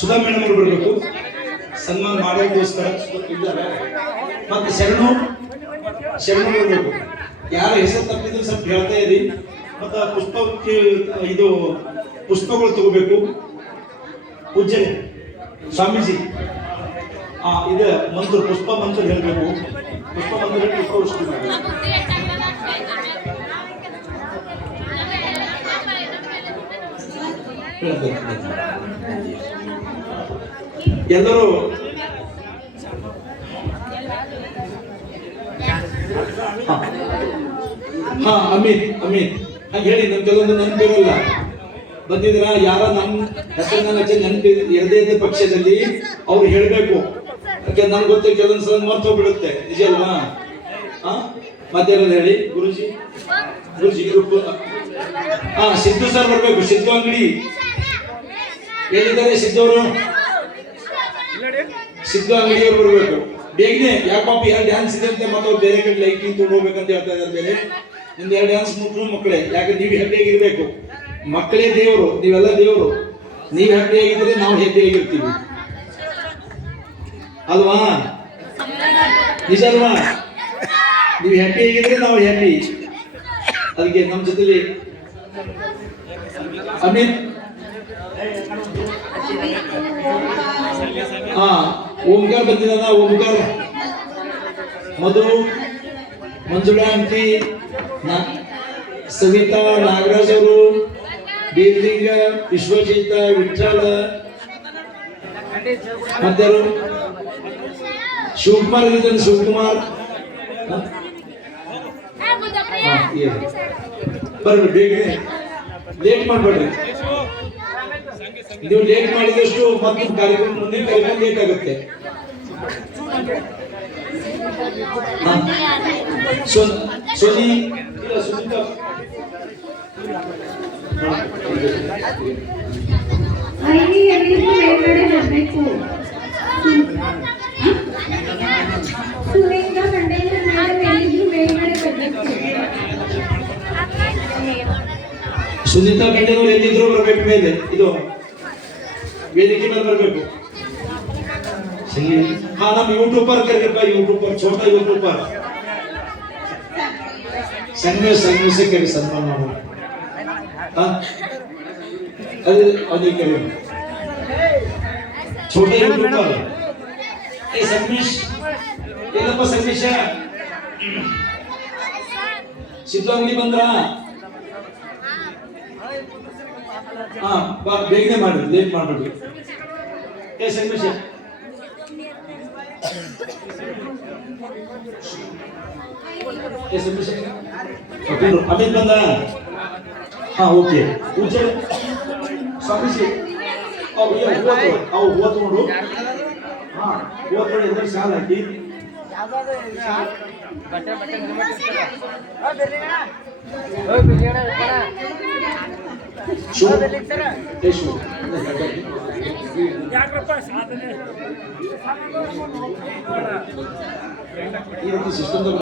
Sudha madam ಅವರು ಬರಬೇಕು, ಸನ್ಮಾನ ಮಾಡೋದಕ್ಕೋಸ್ಕರ ಇದ್ದಾರೆ. ಮತ್ತೆ ಶರಣು ಬರಬೇಕು. ಯಾರ ಹೆಸರು ತಪ್ಪಿದ್ರು ಸ್ವಲ್ಪ ಹೇಳ್ತಾ ಇರಿ. ಮತ್ತು ಇದು ಪುಷ್ಪಗಳು ತಗೋಬೇಕು. ಪೂಜ್ಯ ಸ್ವಾಮೀಜಿ ಇದು ಮಂತ್ರ ಪುಷ್ಪ ಮಂತ್ರ ಹೇಳಬೇಕು. ಪುಷ್ಪ ಮಂತ್ರ ಪುಷ್ಪವೃಷ್ಟಿ ಮಾಡಿ. ಎಲ್ಲರೂ ಅಮಿತ್ ಹೇಳಿ. ನಮ್ ಕೆಲವೊಂದು ನೆನಪಿರಲ್ಲ, ಬಂದಿದ್ರ ಯಾರ ನಮ್ ಹೆಸರಿನ ನೆನಪಿ ಎರಡೇ ಪಕ್ಷದಲ್ಲಿ ಅವ್ರು ಹೇಳ್ಬೇಕು. ಯಾಕೆ ನನ್ಗೆ ಗೊತ್ತೇ ಕೆಲವೊಂದ್ ಸಲ ಮರ್ತು ಹೋಗ್ಬಿಡುತ್ತೆ, ನಿಜ ಅಲ್ವಾ? ಮಧ್ಯಾಹ್ನ ಹೇಳಿ. ಗುರುಜಿ ಸಿದ್ದು ಸರ್ ಬರ್ಬೇಕು. ಸಿದ್ದು ಅಂಗಡಿ ಎಲ್ಲಿದ್ದಾರೆ? ಸಿದ್ದು ಅಂಗಡಿಯವ್ರು ಬರ್ಬೇಕು ಬೇಗನೆ. ಯಾಕಪ್ಪ ಎರಡು ಡ್ಯಾನ್ಸ್ ಇದೆ ಅಂತ ಮತ್ತೆ ಬೇರೆ ಕಡೆ ಲೈಟಿಂಗ್ ತೊಗೊಂಡೋಗ್ಬೇಕಂತ ಹೇಳ್ತಾ ಇದ್ದಾರೆ. ಬೇರೆ ನಿಮ್ದು ಎರಡು ಡ್ಯಾನ್ಸ್ ಮುಟ್ರು ಮಕ್ಕಳೇ. ಯಾಕೆ ನೀವು ಹ್ಯಾಪಿಯಾಗಿರ್ಬೇಕು. ಮಕ್ಕಳೇ ದೇವರು, ನೀವೆಲ್ಲ ದೇವರು. ನೀವು ಹ್ಯಾಪಿಯಾಗಿದ್ರೆ ನಾವು ಹ್ಯಾಪಿಯಾಗಿರ್ತೀವಿ ಅಲ್ವಾ? ನಿಜ ಅಲ್ವಾ? ನೀವು ಹ್ಯಾಪಿಯಾಗಿದ್ರೆ ನಾವು ಹ್ಯಾಪಿ. ಅದಕ್ಕೆ ನಮ್ಮ ಜೊತೆಲಿ ಅಮಿತ್ ಓಂಕಾರ ಬಂದಿದ್ದಾನ. ಓಂಕಾರ, ಮಧು, ಮಂಜುಳಾ ಆಂಟಿ, ಸವಿತಾ, ನಾಗರಾಜ್ ಅವರು, ಬೀರ್ಲಿಂಗ, ವಿಶ್ವಜಿತ, ವಿಠ್ಠಲ, ಮತ್ತೆ ಶಿವಕುಮಾರ್ ಇದ್ದಾನೆ. ಶಿವಕುಮಾರ್ ಬರ್ರಿ ಬೇಗನೆ, ಲೇಟ್ ಮಾಡ್ಬೇಡ್ರಿ. ನೀವು ಲೇಟ್ ಮಾಡಿದಷ್ಟು ಮತ್ತೆ ಕಾರ್ಯಕ್ರಮ ಮುಂದಿನ ಕಾರ್ಯಕ್ರಮ ಲೇಟ್ ಆಗುತ್ತೆ. ಸೋನಿ ಸುನೀತಾ ಸುನೀತಾ ಗಂಡನವರು ಎಲ್ಲಿದ್ರು ಬರಬೇಕು. ಮೇಲೆ ಇದು ವೇದಿಕೆ ಮೇಲೆ ಬರಬೇಕು. ನಮ್ಮ ಯೂಟ್ಯೂಬರ್ ಕರೀರಪ್ಪ. ಯೂಟ್ಯೂಬರ್ ಛೋಟಾ ಯೂಟ್ಯೂಬರ್ ಸಂಗಮೇಶ ಕರಿ ಸನ್ಮಾನ ಮಾಡೋಣ. ಅದು ಕರಿ ಛೋಟಾ ಯೂಟ್ಯೂಬರ್. ಸಂಗಮೇಶ್ ಏನಪ್ಪ? ಸಂಗಮೇಶ ಸಿದ್ದು ಅಂಗಡಿ ಬಂದ್ರ? ಬೇಗನೆ ಮಾಡಿ, ಲೇಟ್ ಮಾಡ್ಬೇಡಿ. ಸಂಗಮೇಶ ಅಮಿತ್ ಬಂದ? ಓಕೆ. ಪೂಜೆ ಸ್ವಾಮೀಜಿ ಅವು ಹೋತ್ ನೋಡು. ಹೋತ್ ನೋಡಿ ಎಲ್ಲರೂ ಸಾಲ ಹಾಕಿ ಈ ರೀತಿ ಸಿಸ್ಟಮ್